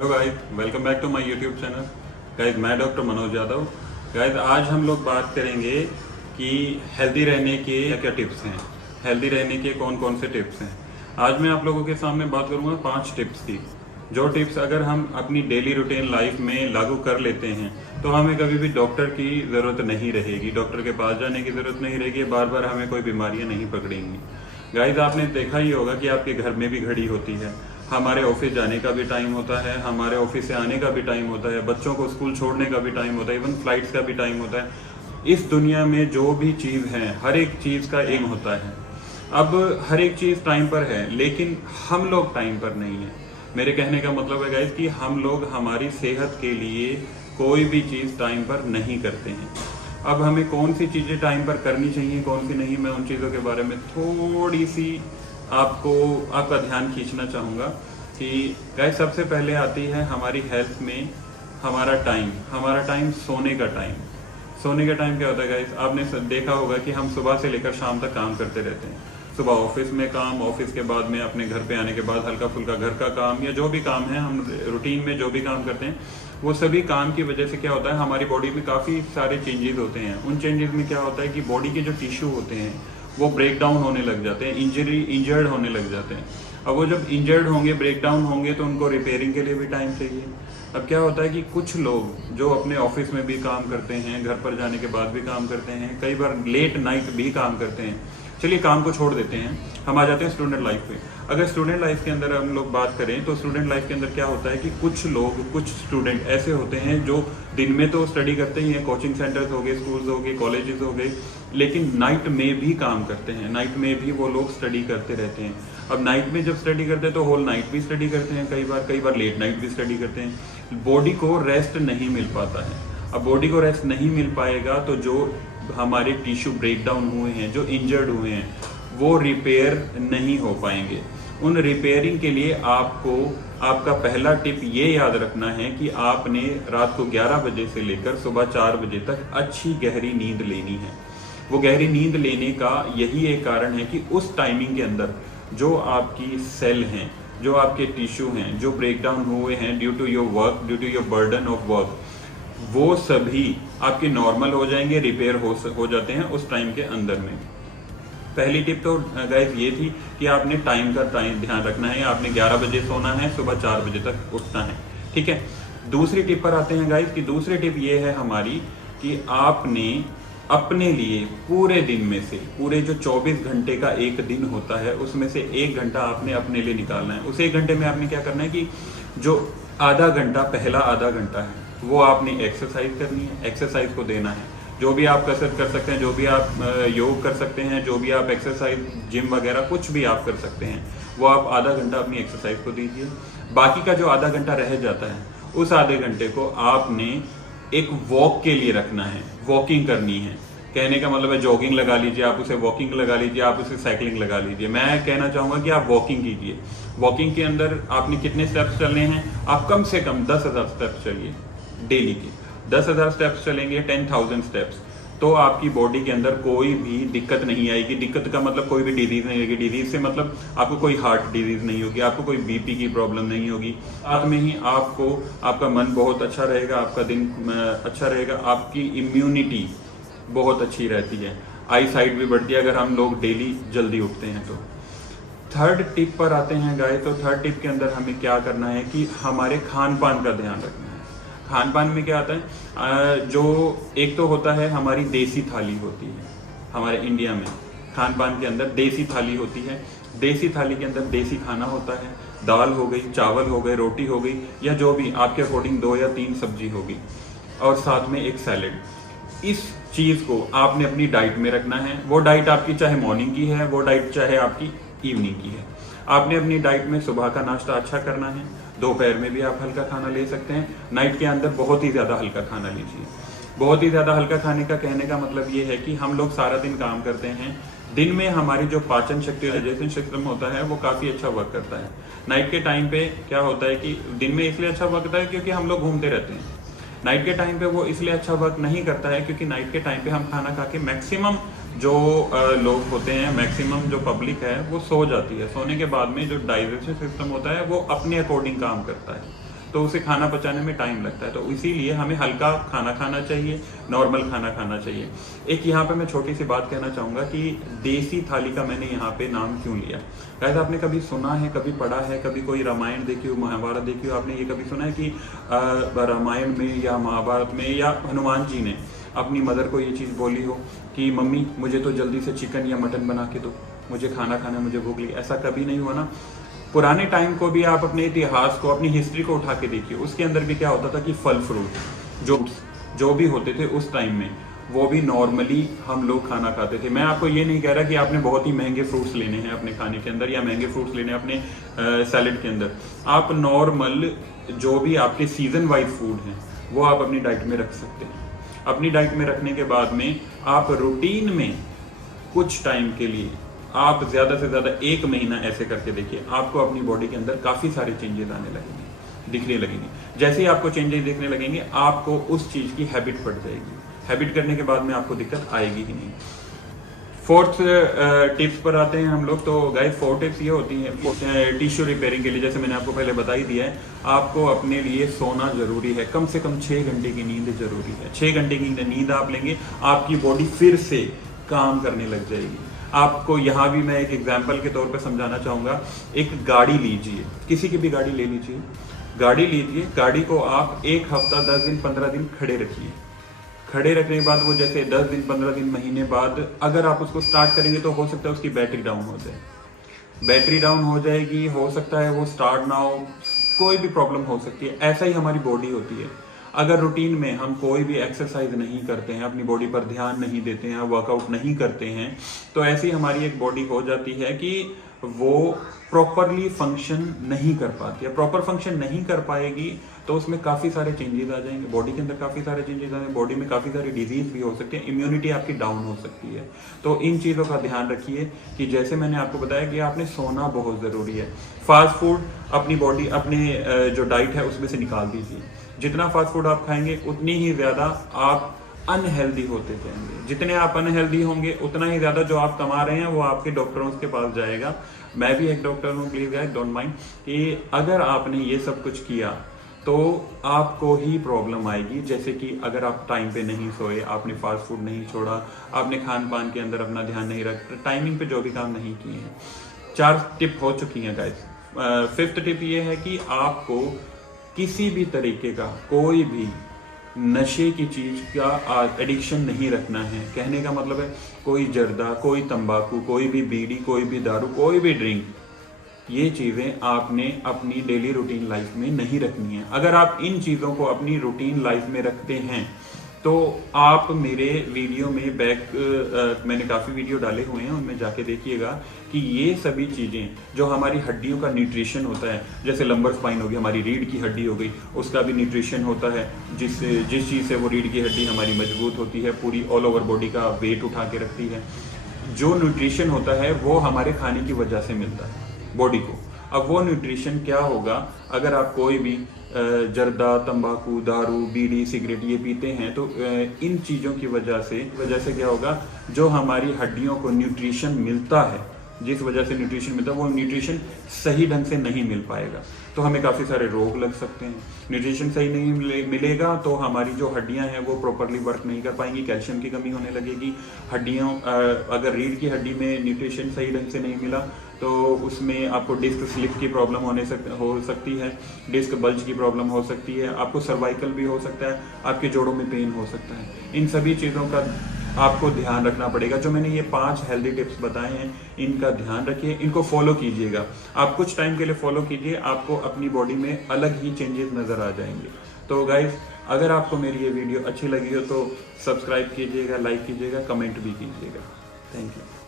Hello guys, welcome back to my YouTube channel. Guys, मैं doctor Manoj Yadav. Guys, आज हम लोग बात करेंगे कि हेल्दी रहने के क्या क्या टिप्स हैं, हेल्दी रहने के कौन कौन से टिप्स हैं। आज मैं आप लोगों के सामने बात करूंगा 5 टिप्स की, जो टिप्स अगर हम अपनी डेली रूटीन लाइफ में लागू कर लेते हैं तो हमें कभी भी डॉक्टर की ज़रूरत नहीं रहेगी, डॉक्टर के पास जाने की ज़रूरत नहीं रहेगी, बार बार हमें कोई बीमारियां नहीं पकड़ेंगी। गाइस, आपने देखा ही होगा कि आपके घर में भी घड़ी होती है, हमारे ऑफिस जाने का भी टाइम होता है, हमारे ऑफिस से आने का भी टाइम होता है, बच्चों को स्कूल छोड़ने का भी टाइम होता है, इवन फ्लाइट्स का भी टाइम होता है। इस दुनिया में जो भी चीज़ है, हर एक चीज़ का एम होता है। अब हर एक चीज़ टाइम पर है, लेकिन हम लोग टाइम पर नहीं है। मेरे कहने का मतलब है गाइस कि हम लोग हमारी सेहत के लिए कोई भी चीज़ टाइम पर नहीं करते हैं। अब हमें कौन सी चीज़ें टाइम पर करनी चाहिए, कौन सी नहीं, मैं उन चीज़ों के बारे में थोड़ी सी आपका ध्यान खींचना चाहूँगा कि गाइस, सबसे पहले आती है हमारी हेल्थ में हमारा टाइम सोने का टाइम। सोने का टाइम क्या होता है गाइस, आपने देखा होगा कि हम सुबह से लेकर शाम तक काम करते रहते हैं। सुबह ऑफिस में काम, ऑफिस के बाद में अपने घर पे आने के बाद हल्का फुल्का घर का काम या जो भी काम है, हम रूटीन में जो भी काम करते हैं, वो सभी काम की वजह से क्या होता है, हमारी बॉडी में काफ़ी सारे चेंजेस होते हैं। उन चेंजेस में क्या होता है कि बॉडी के जो टिश्यू होते हैं वो ब्रेक डाउन होने लग जाते हैं, इंजर्ड होने लग जाते हैं। अब वो जब इंजर्ड होंगे, ब्रेक डाउन होंगे, तो उनको रिपेयरिंग के लिए भी टाइम चाहिए। अब क्या होता है कि कुछ लोग जो अपने ऑफिस में भी काम करते हैं, घर पर जाने के बाद भी काम करते हैं, कई बार लेट नाइट भी काम करते हैं। चलिए काम को छोड़ देते हैं, हम आ जाते हैं स्टूडेंट लाइफ पे। अगर स्टूडेंट लाइफ के अंदर हम लोग बात करें तो स्टूडेंट लाइफ के अंदर क्या होता है कि कुछ स्टूडेंट ऐसे होते हैं जो दिन में तो स्टडी करते ही हैं, कोचिंग सेंटर्स हो गए, स्कूल्स हो गए, कॉलेजेस हो गए, लेकिन नाइट में भी काम करते हैं, नाइट में भी वो लोग स्टडी करते रहते हैं। अब नाइट में जब स्टडी करते हैं तो होल नाइट भी स्टडी करते हैं, कई बार लेट नाइट भी स्टडी करते हैं। बॉडी को रेस्ट नहीं मिल पाता है। अब बॉडी को रेस्ट नहीं मिल पाएगा तो जो हमारे टिश्यू ब्रेक डाउन हुए हैं, जो इंजर्ड हुए हैं, वो रिपेयर नहीं हो पाएंगे। उन रिपेयरिंग के लिए आपको आपका पहला टिप ये याद रखना है कि आपने रात को 11 बजे से लेकर सुबह 4 बजे तक अच्छी गहरी नींद लेनी है। वो गहरी नींद लेने का यही एक कारण है कि उस टाइमिंग के अंदर जो आपकी सेल हैं, जो आपके टिश्यू हैं, जो ब्रेक डाउन हुए हैं due to your work, due to your burden of work, वो सभी आपके नॉर्मल हो जाएंगे, रिपेयर हो जाते हैं उस टाइम के अंदर में। पहली टिप तो गाइस ये थी कि आपने टाइम ध्यान रखना है, आपने 11 बजे सोना है, सुबह 4 बजे तक उठना है, ठीक है। दूसरी टिप पर आते हैं गाइस कि दूसरी टिप ये है हमारी कि आपने अपने लिए पूरे दिन में से, पूरे जो 24 घंटे का एक दिन होता है, उसमें से 1 घंटा आपने अपने लिए निकालना है। उस 1 घंटे में आपने क्या करना है कि जो आधा घंटा, पहला आधा घंटा है, वो आपने एक्सरसाइज करनी है, एक्सरसाइज को देना है। जो भी आप कसरत कर सकते हैं, जो भी आप योग कर सकते हैं, जो भी आप एक्सरसाइज, जिम वगैरह कुछ भी आप कर सकते हैं, वो आप आधा घंटा अपनी एक्सरसाइज को दीजिए। बाकी का जो आधा घंटा रह जाता है, उस आधे घंटे को आपने एक वॉक के लिए रखना है, वॉकिंग करनी है। कहने का मतलब है जॉगिंग लगा लीजिए, आप उसे वॉकिंग लगा लीजिए, आप उसे साइकिलिंग लगा लीजिए। मैं कहना चाहूँगा कि आप वॉकिंग कीजिए। वॉकिंग के अंदर आपने कितने स्टेप्स चलने हैं, आप कम से कम 10,000 स्टेप्स चलिए डेली के। 10,000 स्टेप्स चलेंगे, 10,000 स्टेप्स, तो आपकी बॉडी के अंदर कोई भी दिक्कत नहीं आएगी। दिक्कत का मतलब कोई भी डिजीज नहीं होगी। डिजीज से मतलब आपको कोई हार्ट डिजीज नहीं होगी, आपको कोई बीपी की प्रॉब्लम नहीं होगी। साथ में ही आपको आपका मन बहुत अच्छा रहेगा, आपका दिन अच्छा रहेगा, आपकी इम्यूनिटी बहुत अच्छी रहती है, आई साइट भी बढ़ती है अगर हम लोग डेली जल्दी उठते हैं तो। थर्ड टिप पर आते हैं गाइस, तो थर्ड टिप के अंदर हमें क्या करना है कि हमारे खान पान का ध्यान रखना है। खान पान में क्या आता है, जो एक तो होता है हमारी देसी थाली होती है। हमारे इंडिया में खान पान के अंदर देसी थाली होती है। देसी थाली के अंदर देसी खाना होता है, दाल हो गई, चावल हो गए, रोटी हो गई, या जो भी आपके अकॉर्डिंग 2 या 3 सब्जी होगी, और साथ में एक सैलेड। इस चीज़ को आपने अपनी डाइट में रखना है। वो डाइट आपकी चाहे मॉर्निंग की है, वो डाइट चाहे आपकी इवनिंग की है। आपने अपनी डाइट में सुबह का नाश्ता अच्छा करना है, दोपहर में भी आप हल्का खाना ले सकते हैं, नाइट के अंदर बहुत ही ज़्यादा हल्का खाना लीजिए। बहुत ही ज़्यादा हल्का खाने का कहने का मतलब ये है कि हम लोग सारा दिन काम करते हैं, दिन में हमारी जो पाचन शक्ति, डाइजेशन सिस्टम होता है, वो काफ़ी अच्छा वर्क करता है। नाइट के टाइम पे क्या होता है कि दिन में इसलिए अच्छा वर्क करता है क्योंकि हम लोग घूमते रहते हैं। नाइट के टाइम पे वो इसलिए अच्छा वर्क नहीं करता है क्योंकि नाइट के टाइम पे हम खाना खा के मैक्सिमम जो लोग होते हैं, मैक्सिमम जो पब्लिक है, वो सो जाती है। सोने के बाद में जो डाइजेशन सिस्टम होता है वो अपने अकॉर्डिंग काम करता है। तो उसे खाना पचाने में टाइम लगता है। तो इसीलिए हमें हल्का खाना खाना चाहिए, नॉर्मल खाना खाना चाहिए। एक यहाँ पे मैं छोटी सी बात कहना चाहूँगा कि देसी थाली का मैंने यहाँ पे नाम क्यों लिया। गाइस आपने कभी सुना है, कभी पढ़ा है, कभी कोई रामायण देखी हो, महाभारत देखी हो, आपने ये कभी सुना है कि रामायण में या महाभारत में या हनुमान जी ने अपनी मदर को ये चीज़ बोली हो कि मम्मी मुझे तो जल्दी से चिकन या मटन बना के दो, मुझे खाना खाना, मुझे भूख लगी। ऐसा कभी नहीं हुआ ना। पुराने टाइम को भी आप अपने इतिहास को, अपनी हिस्ट्री को उठा के देखिए, उसके अंदर भी क्या होता था कि फल फ्रूट जो भी होते थे उस टाइम में, वो भी नॉर्मली हम लोग खाना खाते थे। मैं आपको ये नहीं कह रहा कि आपने बहुत ही महंगे फ्रूट्स लेने हैं अपने खाने के अंदर या महंगे फ्रूट्स लेने हैं अपने सैलेड के अंदर। आप नॉर्मल जो भी आपके सीजन वाइज फूड हैं वो आप अपनी डाइट में रख सकते हैं। अपनी डाइट में रखने के बाद में आप रूटीन में कुछ टाइम के लिए, आप ज़्यादा से ज़्यादा 1 महीना ऐसे करके देखिए, आपको अपनी बॉडी के अंदर काफ़ी सारे चेंजेस आने लगेंगे, दिखने लगेंगे। जैसे ही आपको चेंजेस दिखने लगेंगे, आपको उस चीज़ की हैबिट पड़ जाएगी। हैबिट करने के बाद में आपको दिक्कत आएगी ही नहीं। 4th टिप्स पर आते हैं हम लोग। तो गाइस 4 टिप्स ये होती हैं टिश्यू रिपेयरिंग के लिए। जैसे मैंने आपको पहले बता ही दिया है, आपको अपने लिए सोना जरूरी है। कम से कम 6 घंटे की नींद जरूरी है। 6 घंटे की नींद आप लेंगे, आपकी बॉडी फिर से काम करने लग जाएगी। आपको यहाँ भी मैं एक एग्जाम्पल के तौर पर समझाना चाहूँगा। एक गाड़ी लीजिए, किसी की भी गाड़ी ले लीजिए, गाड़ी लीजिए, गाड़ी को आप 1 हफ्ता, 10 दिन, 15 दिन खड़े रखिए। खड़े रखने के बाद वो जैसे 10 दिन, 15 दिन, महीने बाद अगर आप उसको स्टार्ट करेंगे तो हो सकता है उसकी बैटरी डाउन हो जाए। बैटरी डाउन हो जाएगी, हो सकता है वो स्टार्ट ना हो, कोई भी प्रॉब्लम हो सकती है। ऐसा ही हमारी बॉडी होती है। अगर रूटीन में हम कोई भी एक्सरसाइज नहीं करते हैं, अपनी बॉडी पर ध्यान नहीं देते हैं, वर्कआउट नहीं करते हैं, तो ऐसी हमारी एक बॉडी हो जाती है कि वो प्रॉपरली फंक्शन नहीं कर पाती है। प्रॉपर फंक्शन नहीं कर पाएगी तो उसमें काफ़ी सारे चेंजेस आ जाएंगे, बॉडी के अंदर काफ़ी सारे चेंजेस आ जाएंगे, बॉडी में काफ़ी सारी डिजीज भी हो सकती है, इम्यूनिटी आपकी डाउन हो सकती है। तो इन चीज़ों का ध्यान रखिए कि जैसे मैंने आपको बताया कि आपने सोना बहुत ज़रूरी है। फास्ट फूड अपनी बॉडी, अपने जो डाइट है उसमें से निकाल दीजिए। जितना फास्ट फूड आप खाएंगे उतनी ही ज़्यादा आप अनहेल्दी होते जाएंगे। जितने आप अनहेल्दी होंगे उतना ही ज़्यादा जो आप कमा रहे हैं वो आपके डॉक्टरों के पास जाएगा। मैं भी एक डॉक्टर हूँ, प्लीज़ गाइस डोंट माइंड, कि अगर आपने ये सब कुछ किया तो आपको ही प्रॉब्लम आएगी। जैसे कि अगर आप टाइम पे नहीं सोए, आपने फास्ट फूड नहीं छोड़ा, आपने खान पान के अंदर अपना ध्यान नहीं रखा, टाइमिंग पे जो भी काम नहीं किए हैं। 4 टिप हो चुकी हैं गाइस। 5th टिप ये है कि आपको किसी भी तरीके का कोई भी नशे की चीज का एडिक्शन नहीं रखना है। कहने का मतलब है कोई जर्दा, कोई तंबाकू, कोई भी बीड़ी, कोई भी दारू, कोई भी ड्रिंक, ये चीज़ें आपने अपनी डेली रूटीन लाइफ में नहीं रखनी है। अगर आप इन चीज़ों को अपनी रूटीन लाइफ में रखते हैं तो आप मेरे वीडियो में मैंने काफ़ी वीडियो डाले हुए हैं, उनमें जाके देखिएगा कि ये सभी चीज़ें जो हमारी हड्डियों का न्यूट्रिशन होता है, जैसे लंबर स्पाइन होगी, हमारी रीढ़ की हड्डी हो गई, उसका भी न्यूट्रिशन होता है, जिस चीज़ से वो रीढ़ की हड्डी हमारी मजबूत होती है, पूरी ऑल ओवर बॉडी का वेट उठा के रखती है। जो न्यूट्रिशन होता है वो हमारे खाने की वजह से मिलता है बॉडी को। अब वो न्यूट्रिशन क्या होगा अगर आप कोई भी जर्दा, तंबाकू, दारू, बीड़ी, सिगरेट ये पीते हैं, तो इन चीज़ों की वजह से क्या होगा, जो हमारी हड्डियों को न्यूट्रिशन मिलता है, जिस वजह से न्यूट्रिशन मिलता है, वो न्यूट्रिशन सही ढंग से नहीं मिल पाएगा, तो हमें काफ़ी सारे रोग लग सकते हैं। न्यूट्रिशन सही नहीं मिलेगा तो हमारी जो हड्डियां हैं वो प्रॉपरली वर्क नहीं कर पाएंगी, कैल्शियम की कमी होने लगेगी। अगर रीढ़ की हड्डी में न्यूट्रिशन सही ढंग से नहीं मिला तो उसमें आपको डिस्क स्लिप की प्रॉब्लम हो सकती है, डिस्क बल्ज की प्रॉब्लम हो सकती है, आपको सर्वाइकल भी हो सकता है, आपके जोड़ों में पेन हो सकता है। इन सभी चीज़ों का आपको ध्यान रखना पड़ेगा। जो मैंने ये 5 हेल्दी टिप्स बताए हैं, इनका ध्यान रखिए, इनको फॉलो कीजिएगा। आप कुछ टाइम के लिए फॉलो कीजिए, आपको अपनी बॉडी में अलग ही चेंजेस नज़र आ जाएंगे। तो गाइज, अगर आपको मेरी ये वीडियो अच्छी लगी हो तो सब्सक्राइब कीजिएगा, लाइक कीजिएगा, कमेंट भी कीजिएगा। Thank you.